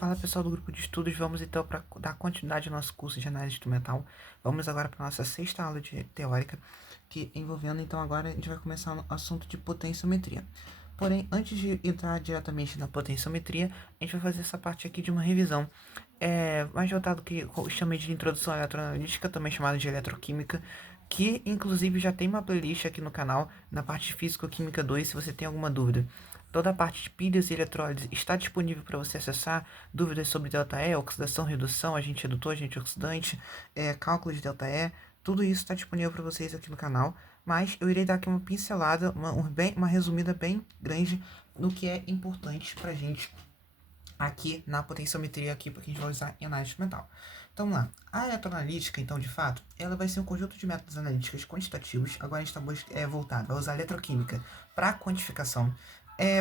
Fala pessoal do grupo de estudos, vamos então para dar continuidade ao nosso curso de análise instrumental. Vamos agora para a nossa sexta aula de teórica, que envolvendo então agora a gente vai começar no assunto de potenciometria. Porém, antes de entrar diretamente na potenciometria, a gente vai fazer essa parte aqui de uma revisão. Mais voltado que eu chamei de introdução à eletroanalítica, também chamada de eletroquímica, que inclusive já tem uma playlist aqui no canal, na parte de Físico-Química 2, se você tem alguma dúvida. Toda a parte de pilhas e eletrólise está disponível para você acessar. Dúvidas sobre ΔE, oxidação, redução, agente redutor, agente oxidante, cálculo de ΔE, tudo isso está disponível para vocês aqui no canal. Mas eu irei dar aqui uma pincelada, uma resumida bem grande no que é importante para a gente aqui na potenciometria, aqui porque a gente vai usar em análise instrumental. Então vamos lá. A eletroanalítica, então, de fato, ela vai ser um conjunto de métodos analíticos quantitativos. Agora a gente está voltado, vai usar a eletroquímica para quantificação,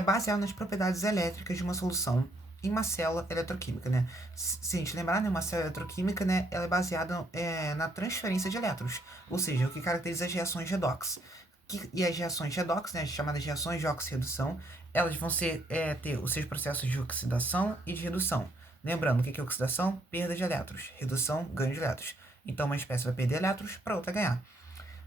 baseado nas propriedades elétricas de uma solução em uma célula eletroquímica, né? Se a gente lembrar, né, uma célula eletroquímica, né, ela é baseada na transferência de elétrons, ou seja, o que caracteriza as reações redox. E as reações redox, né, chamadas reações de oxirredução, elas vão ter os seus processos de oxidação e de redução. Lembrando, o que é oxidação? Perda de elétrons. Redução, ganho de elétrons. Então, uma espécie vai perder elétrons para outra ganhar.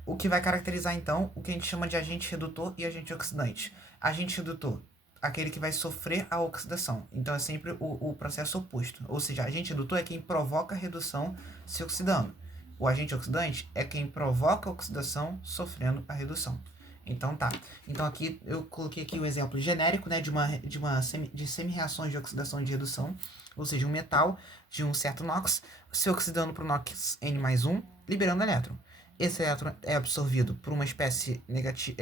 O que vai caracterizar, então, o que a gente chama de agente redutor e agente oxidante. Agente redutor, aquele que vai sofrer a oxidação. Então, é sempre o processo oposto. Ou seja, agente redutor é quem provoca a redução se oxidando. O agente oxidante é quem provoca a oxidação sofrendo a redução. Então tá. Então aqui eu coloquei aqui o exemplo genérico, né, de semi-reações de oxidação e de redução, ou seja, um metal de um certo NOx se oxidando para o NOx N+1, liberando elétron. Esse elétron é absorvido por uma espécie negativa,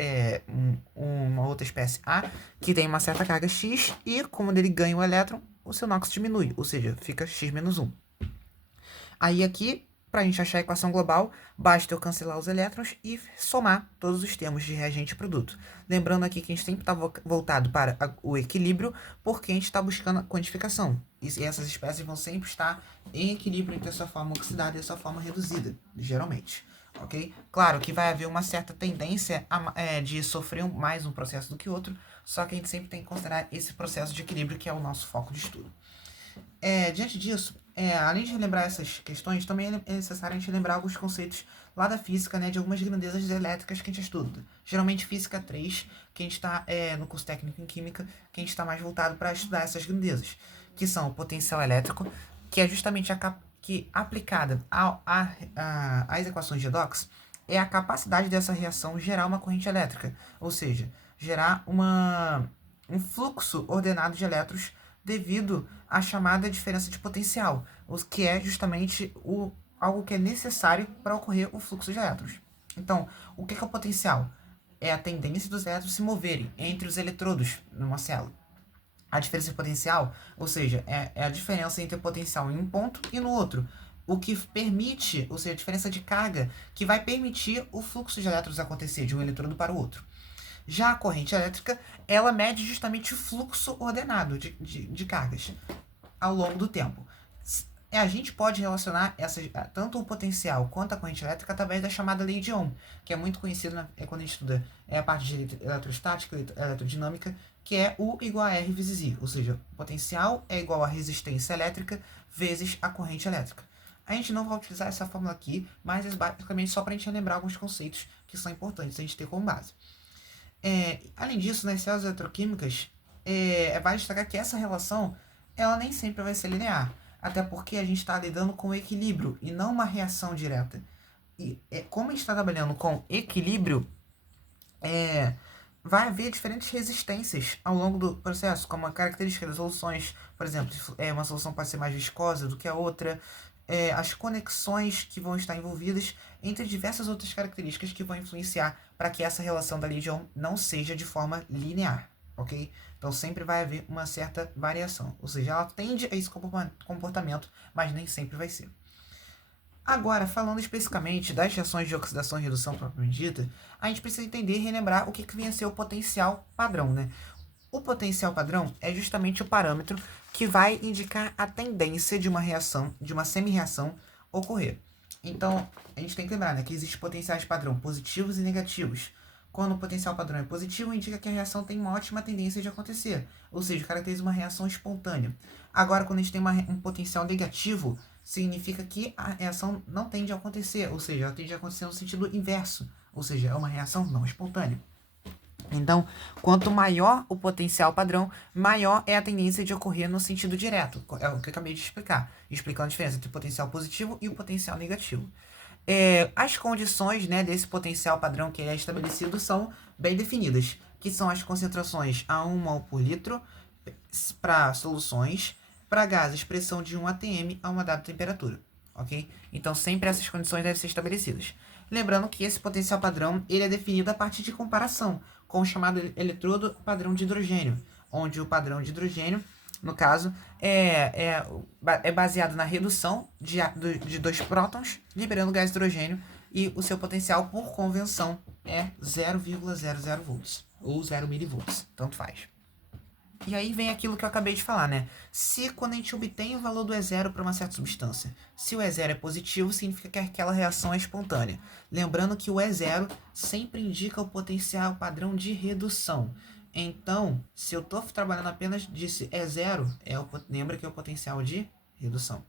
uma outra espécie A, que tem uma certa carga X, e como ele ganha o elétron, o seu NOx diminui, ou seja, fica X-1. Aí aqui, para a gente achar a equação global, basta eu cancelar os elétrons e somar todos os termos de reagente e produto. Lembrando aqui que a gente sempre está voltado para o equilíbrio, porque a gente está buscando a quantificação. E essas espécies vão sempre estar em equilíbrio entre a sua forma oxidada e a sua forma reduzida, geralmente. Ok? Claro que vai haver uma certa tendência de sofrer mais um processo do que outro, só que a gente sempre tem que considerar esse processo de equilíbrio que é o nosso foco de estudo. Diante disso, além de relembrar essas questões, também é necessário a gente lembrar alguns conceitos lá da física, né, de algumas grandezas elétricas que a gente estuda. Geralmente física 3, que a gente está no curso técnico em química, que a gente está mais voltado para estudar essas grandezas, que são o potencial elétrico, que é justamente que aplicada às equações de redox, é a capacidade dessa reação gerar uma corrente elétrica, ou seja, gerar um fluxo ordenado de elétrons devido à chamada diferença de potencial, o que é justamente algo que é necessário para ocorrer o fluxo de elétrons. Então, o que é o potencial? É a tendência dos elétrons se moverem entre os eletrodos numa célula. A diferença de potencial, ou seja, é a diferença entre o potencial em um ponto e no outro, o que permite, ou seja, a diferença de carga, que vai permitir o fluxo de elétrons acontecer de um eletrodo para o outro. Já a corrente elétrica, ela mede justamente o fluxo ordenado de cargas ao longo do tempo. A gente pode relacionar tanto o potencial quanto a corrente elétrica através da chamada lei de Ohm, que é muito conhecida quando a gente estuda a parte de eletrostática, eletrodinâmica, que é U igual a R vezes I, ou seja, o potencial é igual a resistência elétrica vezes a corrente elétrica. A gente não vai utilizar essa fórmula aqui, mas é basicamente só para a gente lembrar alguns conceitos que são importantes a gente ter como base. Além disso, nas células eletroquímicas, vale destacar que essa relação ela nem sempre vai ser linear, até porque a gente está lidando com equilíbrio e não uma reação direta. E como a gente está trabalhando com equilíbrio, vai haver diferentes resistências ao longo do processo, como a característica das soluções. Por exemplo, uma solução pode ser mais viscosa do que a outra, as conexões que vão estar envolvidas, entre diversas outras características que vão influenciar para que essa relação da lei de Ohm não seja de forma linear, ok? Então sempre vai haver uma certa variação, ou seja, ela tende a esse comportamento, mas nem sempre vai ser. Agora, falando especificamente das reações de oxidação e redução propriamente dita, a gente precisa entender e relembrar o que vem a ser o potencial padrão, né? O potencial padrão é justamente o parâmetro que vai indicar a tendência de uma reação, de uma semi-reação, ocorrer. Então, a gente tem que lembrar, né, que existem potenciais padrão positivos e negativos. Quando o potencial padrão é positivo, indica que a reação tem uma ótima tendência de acontecer, ou seja, caracteriza uma reação espontânea. Agora, quando a gente tem um potencial negativo, significa que a reação não tende a acontecer, ou seja, ela tende a acontecer no sentido inverso, ou seja, é uma reação não espontânea. Então, quanto maior o potencial padrão, maior é a tendência de ocorrer no sentido direto. É o que eu acabei de explicar, explicando a diferença entre o potencial positivo e o potencial negativo. As condições, né, desse potencial padrão que é estabelecido são bem definidas, que são as concentrações a 1 mol por litro para soluções, para gases, pressão de 1 atm a uma dada temperatura, ok? Então, sempre essas condições devem ser estabelecidas. Lembrando que esse potencial padrão ele é definido a partir de comparação com o chamado eletrodo padrão de hidrogênio, onde o padrão de hidrogênio, no caso, é baseado na redução de dois prótons, liberando gás hidrogênio, e o seu potencial, por convenção, é 0,00 volts, ou 0 milivolts, tanto faz. E aí vem aquilo que eu acabei de falar, né? Se quando a gente obtém o valor do E0 para uma certa substância, se o E0 é positivo, significa que aquela reação é espontânea. Lembrando que o E0 sempre indica o potencial padrão de redução. Então, se eu estou trabalhando apenas disse E0, lembra que é o potencial de redução.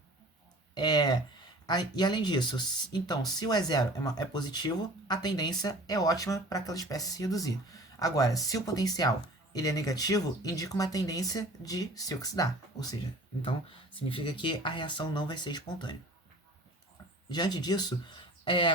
E além disso, então, se o E0 é positivo, a tendência é ótima para aquela espécie se reduzir. Agora, se o potencial ele é negativo, indica uma tendência de se oxidar. Ou seja, então significa que a reação não vai ser espontânea. Diante disso,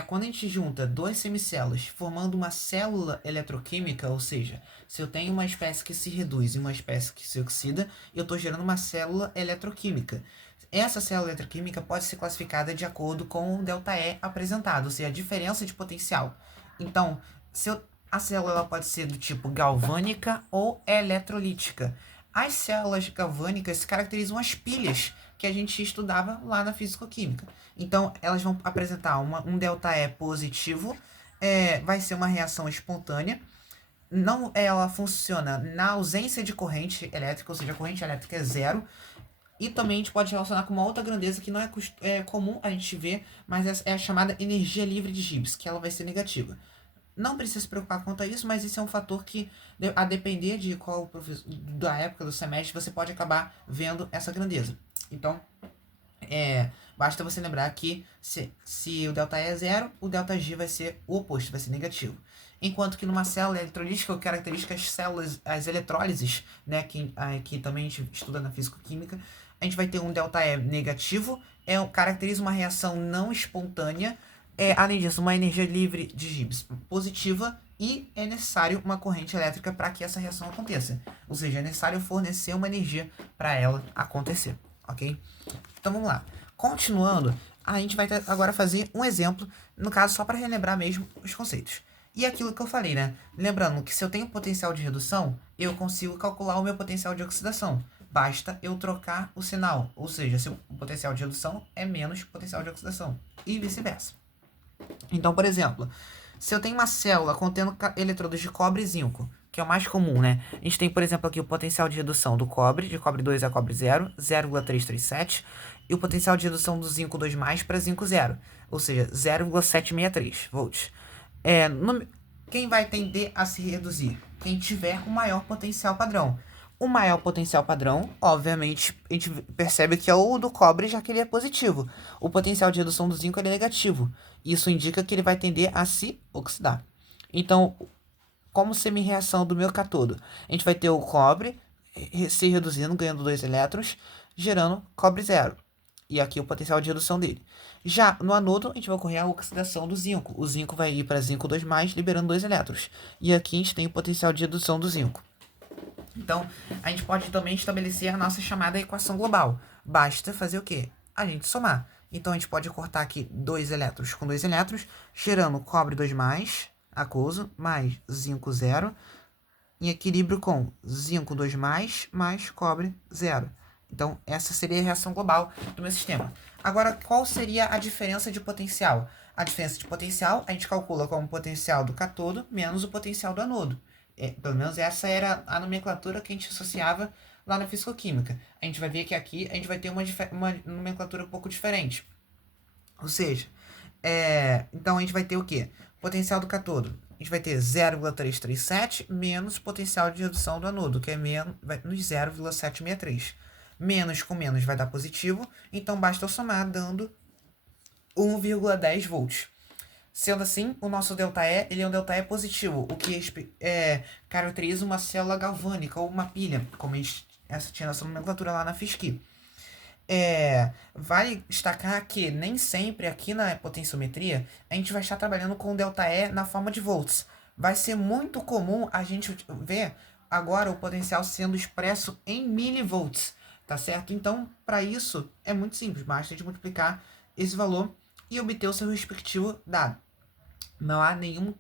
quando a gente junta duas semicélulas formando uma célula eletroquímica, ou seja, se eu tenho uma espécie que se reduz e uma espécie que se oxida, eu estou gerando uma célula eletroquímica. Essa célula eletroquímica pode ser classificada de acordo com o ΔE apresentado, ou seja, a diferença de potencial. Então, a célula pode ser do tipo galvânica ou eletrolítica. As células galvânicas se caracterizam as pilhas que a gente estudava lá na físico-química. Então, elas vão apresentar um ΔE positivo, vai ser uma reação espontânea. Não, ela funciona na ausência de corrente elétrica, ou seja, a corrente elétrica é zero. E também a gente pode relacionar com uma outra grandeza que não é comum a gente ver, mas é a chamada energia livre de Gibbs, que ela vai ser negativa. Não precisa se preocupar quanto a isso, mas isso é um fator que, a depender de qual professor, da época do semestre, você pode acabar vendo essa grandeza. Então, basta você lembrar que se o ΔE é zero, o ΔG vai ser o oposto, vai ser negativo. Enquanto que numa célula eletrolítica, o característica as células, as eletrólises, né, que também a gente estuda na físico-química, a gente vai ter um ΔE negativo, caracteriza uma reação não espontânea, além disso, uma energia livre de Gibbs positiva, e é necessário uma corrente elétrica para que essa reação aconteça. Ou seja, é necessário fornecer uma energia para ela acontecer, ok? Então vamos lá. Continuando, a gente vai agora fazer um exemplo, no caso só para relembrar mesmo os conceitos. E aquilo que eu falei, né? Lembrando que se eu tenho potencial de redução, eu consigo calcular o meu potencial de oxidação. Basta eu trocar o sinal, ou seja, se o potencial de redução é menos potencial de oxidação, e vice-versa. Então, por exemplo, se eu tenho uma célula contendo eletrodos de cobre e zinco, que é o mais comum, né? A gente tem, por exemplo, aqui o potencial de redução do cobre, de cobre 2 a cobre 0, 0,337, e o potencial de redução do zinco 2+, para zinco 0, ou seja, 0,763 volts. Quem vai tender a se reduzir? Quem tiver o maior potencial padrão. O maior potencial padrão, obviamente, a gente percebe que é o do cobre, já que ele é positivo. O potencial de redução do zinco ele é negativo. Isso indica que ele vai tender a se oxidar. Então, como semi-reação do meu cátodo, a gente vai ter o cobre se reduzindo, ganhando 2 elétrons, gerando cobre 0. E aqui o potencial de redução dele. Já no anodo, a gente vai ocorrer a oxidação do zinco. O zinco vai ir para zinco 2+, liberando 2 elétrons. E aqui a gente tem o potencial de redução do zinco. Então, a gente pode também estabelecer a nossa chamada equação global. Basta fazer o quê? A gente somar. Então, a gente pode cortar aqui 2 elétrons com 2 elétrons, gerando cobre 2+, aquoso, mais zinco 0, em equilíbrio com zinco 2+, mais cobre 0. Então, essa seria a reação global do meu sistema. Agora, qual seria a diferença de potencial? A diferença de potencial a gente calcula como o potencial do cátodo menos o potencial do anodo. Pelo menos essa era a nomenclatura que a gente associava lá na fisicoquímica. A gente vai ver que aqui a gente vai ter uma nomenclatura um pouco diferente. Ou seja, então a gente vai ter o quê? Potencial do cátodo. A gente vai ter 0,337 menos potencial de redução do anodo, que é menos 0,763. Menos com menos vai dar positivo, então basta eu somar dando 1,10 volts. Sendo assim, o nosso ΔE, ele é um ΔE positivo, o que caracteriza uma célula galvânica ou uma pilha, como essa tinha nossa nomenclatura lá na FISC. Vale destacar que nem sempre aqui na potenciometria a gente vai estar trabalhando com o ΔE na forma de volts. Vai ser muito comum a gente ver agora o potencial sendo expresso em milivolts, tá certo? Então, para isso, é muito simples, basta a gente multiplicar esse valor e obter o seu respectivo dado. Não há nenhum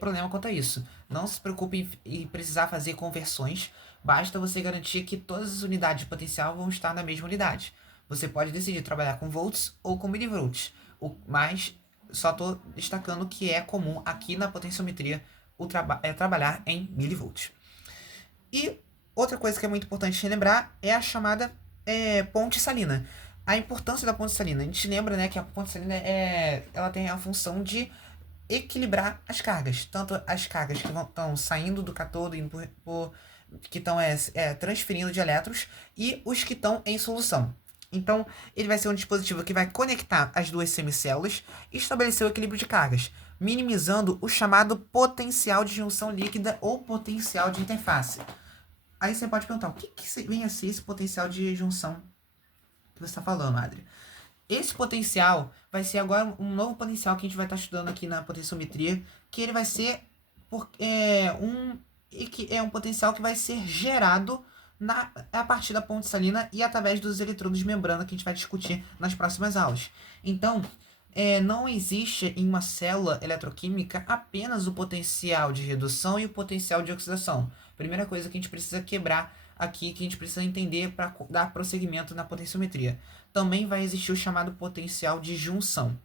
problema quanto a isso. Não se preocupe em precisar fazer conversões. Basta você garantir que todas as unidades de potencial vão estar na mesma unidade. Você pode decidir trabalhar com volts ou com milivolts. Mas só estou destacando que é comum aqui na potenciometria trabalhar em milivolts. E outra coisa que é muito importante relembrar é a chamada ponte salina. A importância da ponte salina. A gente lembra, né, que a ponte salina ela tem a função de equilibrar as cargas. Tanto as cargas que estão saindo do cátodo, indo que estão transferindo de elétrons, e os que estão em solução. Então, ele vai ser um dispositivo que vai conectar as duas semicélulas e estabelecer o equilíbrio de cargas, minimizando o chamado potencial de junção líquida ou potencial de interface. Aí você pode perguntar, o que vem a ser esse potencial de junção que você está falando, Adri? Esse potencial vai ser agora um novo potencial que a gente vai estar estudando aqui na potenciometria, que ele vai ser um potencial que vai ser gerado a partir da ponte salina e através dos eletrodos de membrana que a gente vai discutir nas próximas aulas. Então, não existe em uma célula eletroquímica apenas o potencial de redução e o potencial de oxidação. Primeira coisa que a gente precisa quebrar aqui, que a gente precisa entender para dar prosseguimento na potenciometria. Também vai existir o chamado potencial de junção.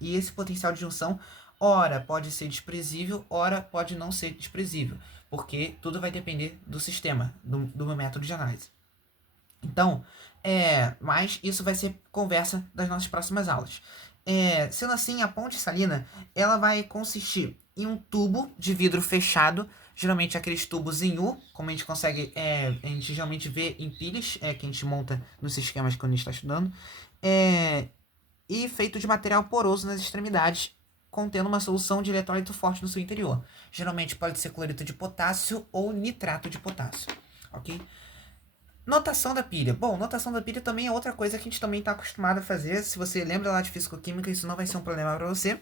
E esse potencial de junção, ora pode ser desprezível, ora pode não ser desprezível, porque tudo vai depender do sistema, do meu método de análise. Então, mas isso vai ser conversa das nossas próximas aulas. Sendo assim, a ponte salina, ela vai consistir em um tubo de vidro fechado, geralmente aqueles tubos em U, como a gente consegue, a gente geralmente vê em pilhas, que a gente monta nos esquemas que a gente está estudando, e feito de material poroso nas extremidades, contendo uma solução de eletrólito forte no seu interior. Geralmente pode ser cloreto de potássio ou nitrato de potássio, ok? Notação da pilha. Bom, notação da pilha também é outra coisa que a gente também está acostumado a fazer. Se você lembra lá de físico-química, isso não vai ser um problema para você.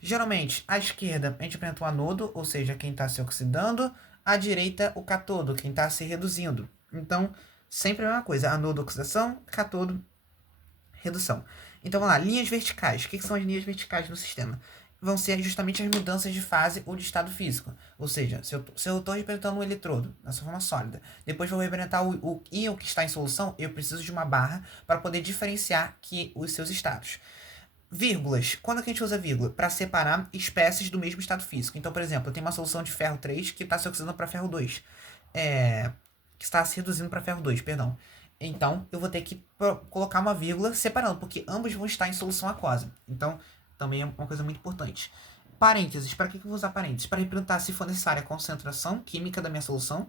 Geralmente, à esquerda a gente apresenta o anodo, ou seja, quem está se oxidando. À direita, o catodo, quem está se reduzindo. Então, sempre a mesma coisa. Anodo, oxidação, catodo, redução. Então, vamos lá. Linhas verticais. O que são as linhas verticais no sistema? Vão ser justamente as mudanças de fase ou de estado físico. Ou seja, se eu estou representando um eletrodo na sua forma sólida, depois vou representar o íon que está em solução, eu preciso de uma barra para poder diferenciar os seus estados. Vírgulas. Quando que a gente usa vírgula? Para separar espécies do mesmo estado físico. Então, por exemplo, eu tenho uma solução de ferro 3 que está se oxidando para ferro 2. Que está se reduzindo para ferro 2, perdão. Então, eu vou ter que colocar uma vírgula separando, porque ambos vão estar em solução aquosa. Então, também é uma coisa muito importante. Parênteses. Para que eu vou usar parênteses? Para representar, se for necessária, a concentração química da minha solução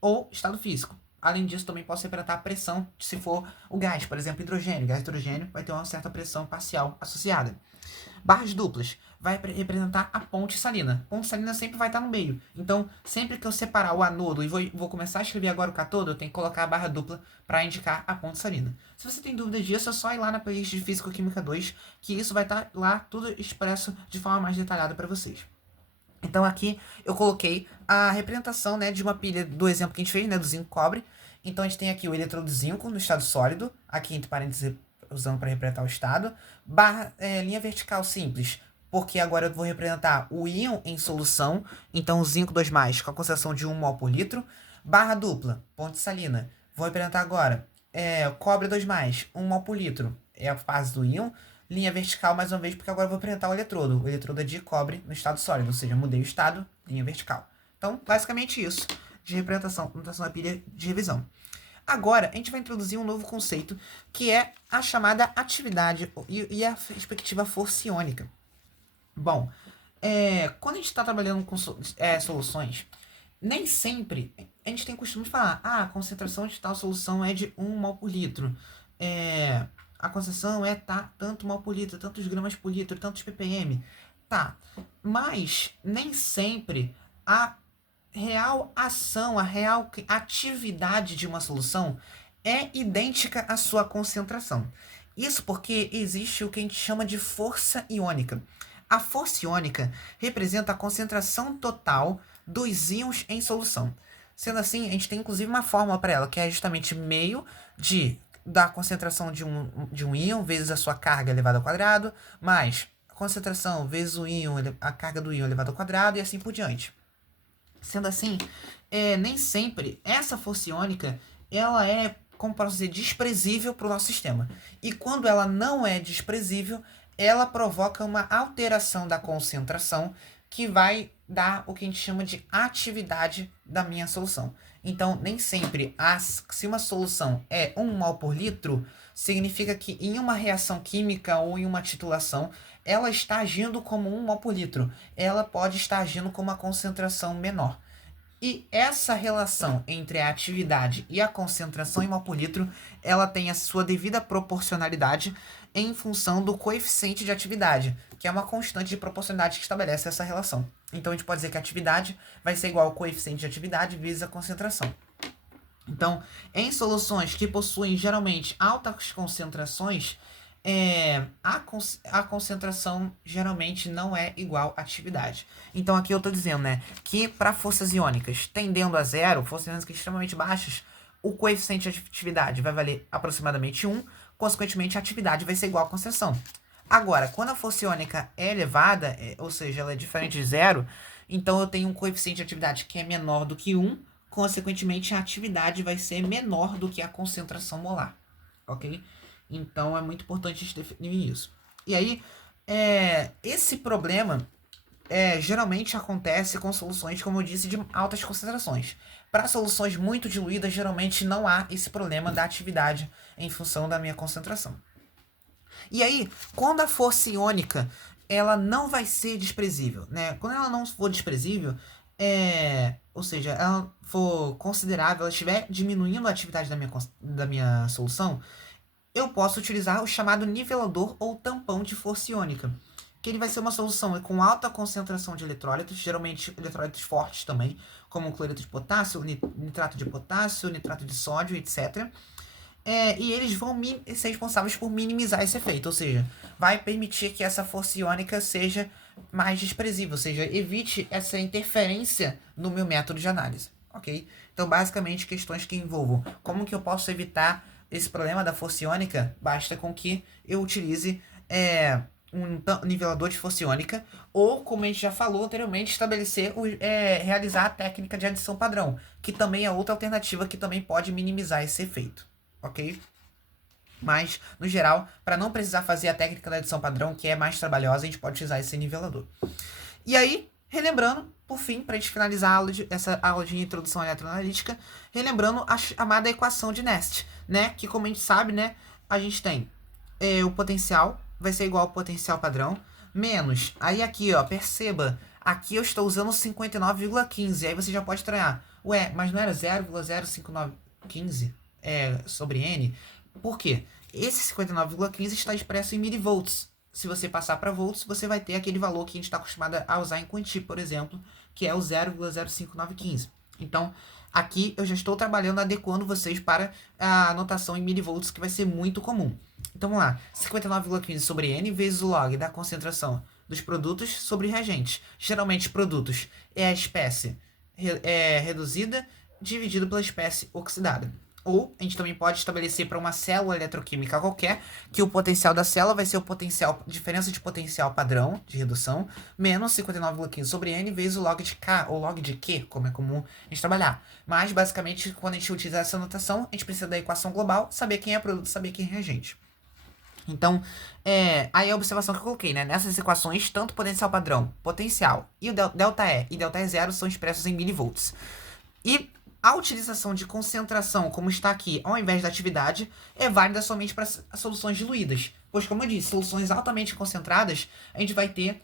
ou estado físico. Além disso, também posso representar a pressão, se for o gás, por exemplo, hidrogênio. Gás hidrogênio vai ter uma certa pressão parcial associada. Barras duplas vai representar a ponte salina. A ponte salina sempre vai estar no meio. Então, sempre que eu separar o anodo e vou começar a escrever agora o catodo, eu tenho que colocar a barra dupla para indicar a ponte salina. Se você tem dúvida disso, é só ir lá na playlist de Físico-Química 2, que isso vai estar lá tudo expresso de forma mais detalhada para vocês. Então aqui eu coloquei a representação, né, de uma pilha do exemplo que a gente fez, né, do zinco cobre. Então a gente tem aqui o eletrodo zinco no estado sólido, aqui entre parênteses usando para representar o estado. Linha vertical simples, porque agora eu vou representar o íon em solução, então o zinco 2+, com a concentração de 1 mol por litro. Barra dupla, ponte salina, vou representar agora cobre 2+, 1 mol por litro, é a fase do íon. Linha vertical, mais uma vez, porque agora eu vou apresentar o eletrodo. O eletrodo é de cobre no estado sólido, ou seja, mudei o estado, linha vertical. Então, basicamente isso de representação, notação da pilha de revisão. Agora, a gente vai introduzir um novo conceito, que é a chamada atividade e a respectiva força iônica. Bom, quando a gente está trabalhando com soluções, nem sempre a gente tem o costume de falar, a concentração de tal solução é de 1 mol por litro. A concentração é tanto mol por litro, tantos gramas por litro, tantos ppm. Tá, mas nem sempre a real ação, a real atividade de uma solução é idêntica à sua concentração. Isso porque existe o que a gente chama de força iônica. A força iônica representa a concentração total dos íons em solução. Sendo assim, a gente tem inclusive uma fórmula para ela, que é justamente meio da concentração de um íon vezes a sua carga elevada ao quadrado, mais a concentração vezes a carga do íon elevado ao quadrado e assim por diante. Sendo assim, nem sempre essa força iônica ela é, como posso dizer, desprezível para o nosso sistema. E quando ela não é desprezível, ela provoca uma alteração da concentração que vai dar o que a gente chama de atividade da minha solução. Então, nem sempre, se uma solução é 1 mol por litro, significa que em uma reação química ou em uma titulação, ela está agindo como 1 mol por litro. Ela pode estar agindo com uma concentração menor. E essa relação entre a atividade e a concentração em mol por litro, ela tem a sua devida proporcionalidade em função do coeficiente de atividade, que é uma constante de proporcionalidade que estabelece essa relação. Então a gente pode dizer que a atividade vai ser igual ao coeficiente de atividade vezes a concentração. Então, em soluções que possuem geralmente altas concentrações, a concentração geralmente não é igual à atividade. Então aqui eu estou dizendo, né, que para forças iônicas tendendo a zero, forças iônicas extremamente baixas, o coeficiente de atividade vai valer aproximadamente 1, consequentemente a atividade vai ser igual à concentração. Agora, quando a força iônica é elevada, ou seja, ela é diferente de zero, então eu tenho um coeficiente de atividade que é menor do que 1, consequentemente a atividade vai ser menor do que a concentração molar, ok? Então é muito importante a gente definir isso. E aí, esse problema geralmente acontece com soluções, como eu disse, de altas concentrações. Para soluções muito diluídas, geralmente não há esse problema da atividade em função da minha concentração. E aí, quando a força iônica ela não vai ser desprezível, né? Quando ela não for desprezível, ou seja, ela for considerável, ela estiver diminuindo a atividade da minha solução, eu posso utilizar o chamado nivelador ou tampão de força iônica, que ele vai ser uma solução com alta concentração de eletrólitos, geralmente eletrólitos fortes também, como cloreto de potássio, nitrato de potássio, nitrato de sódio, etc. E eles vão ser responsáveis por minimizar esse efeito, ou seja, vai permitir que essa força iônica seja mais desprezível, ou seja, evite essa interferência no meu método de análise, ok? Então, basicamente, questões que envolvam como que eu posso evitar esse problema da força iônica, basta com que eu utilize um nivelador de força iônica, ou, como a gente já falou anteriormente, realizar a técnica de adição padrão, que também é outra alternativa que também pode minimizar esse efeito, ok? Mas, no geral, para não precisar fazer a técnica da adição padrão, que é mais trabalhosa, a gente pode utilizar esse nivelador. E aí, relembrando, por fim, para a gente finalizar essa aula de introdução à eletroanalítica, relembrando a chamada equação de Nernst, né? Que, como a gente sabe, né, a gente tem o potencial vai ser igual ao potencial padrão, menos, aí aqui, ó, perceba, aqui eu estou usando 59,15, aí você já pode estranhar, ué, mas não era 0,05915 sobre N? Por quê? Esse 59,15 está expresso em milivolts. Se você passar para volts, você vai ter aquele valor que a gente está acostumado a usar em quanti, por exemplo, que é o 0,05915. Então, aqui eu já estou trabalhando, adequando vocês para a notação em milivolts, que vai ser muito comum. Então, vamos lá. 59,15 sobre N vezes o log da concentração dos produtos sobre reagentes. Geralmente, produtos é a espécie reduzida dividido pela espécie oxidada. Ou a gente também pode estabelecer para uma célula eletroquímica qualquer que o potencial da célula vai ser diferença de potencial padrão de redução, menos 59,15 sobre N vezes o log de K, ou log de Q, como é comum a gente trabalhar. Mas, basicamente, quando a gente utiliza essa notação, a gente precisa da equação global, saber quem é produto, saber quem é reagente. Então, aí a observação que eu coloquei, né? Nessas equações, tanto o potencial padrão, potencial, e o ΔE e ΔE0 são expressos em milivolts. E a utilização de concentração, como está aqui, ao invés da atividade, é válida somente para soluções diluídas. Pois, como eu disse, soluções altamente concentradas, a gente vai ter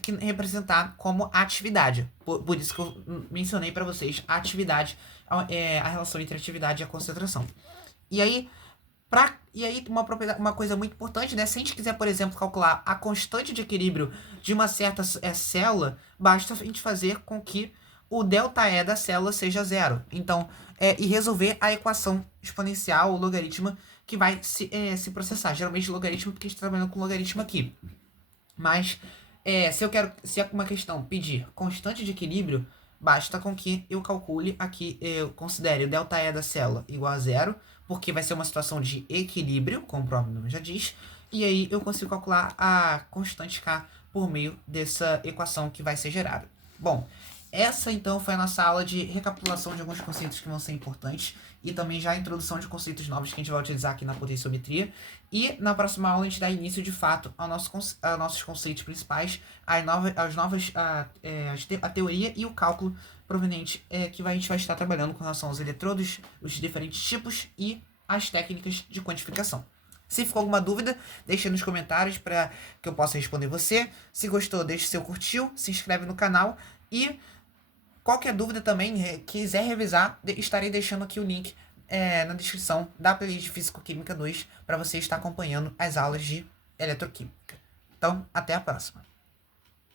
que representar como atividade. Por isso que eu mencionei para vocês a atividade, a relação entre a atividade e a concentração. E aí, uma coisa muito importante, né? Se a gente quiser, por exemplo, calcular a constante de equilíbrio de uma certa célula, basta a gente fazer com que o ΔE da célula seja zero. Então, e resolver a equação exponencial, o logaritmo, que vai se processar. Geralmente logaritmo, porque a gente está trabalhando com logaritmo aqui. Mas, se é uma questão pedir constante de equilíbrio, basta com que eu calcule aqui, eu considere o ΔE da célula igual a zero, porque vai ser uma situação de equilíbrio, como o próprio nome já diz, e aí eu consigo calcular a constante K por meio dessa equação que vai ser gerada. Bom, essa então foi a nossa aula de recapitulação de alguns conceitos que vão ser importantes e também já a introdução de conceitos novos que a gente vai utilizar aqui na potenciometria. E na próxima aula a gente dá início de fato a nossos conceitos principais, a teoria e o cálculo proveniente que a gente vai estar trabalhando com relação aos eletrodos, os diferentes tipos e as técnicas de quantificação. Se ficou alguma dúvida, deixa nos comentários para que eu possa responder você. Se gostou, deixe seu curtiu, se inscreve no canal e qualquer dúvida também, quiser revisar, estarei deixando aqui o link na descrição da playlist Físico-Química 2 para você estar acompanhando as aulas de eletroquímica. Então, até a próxima.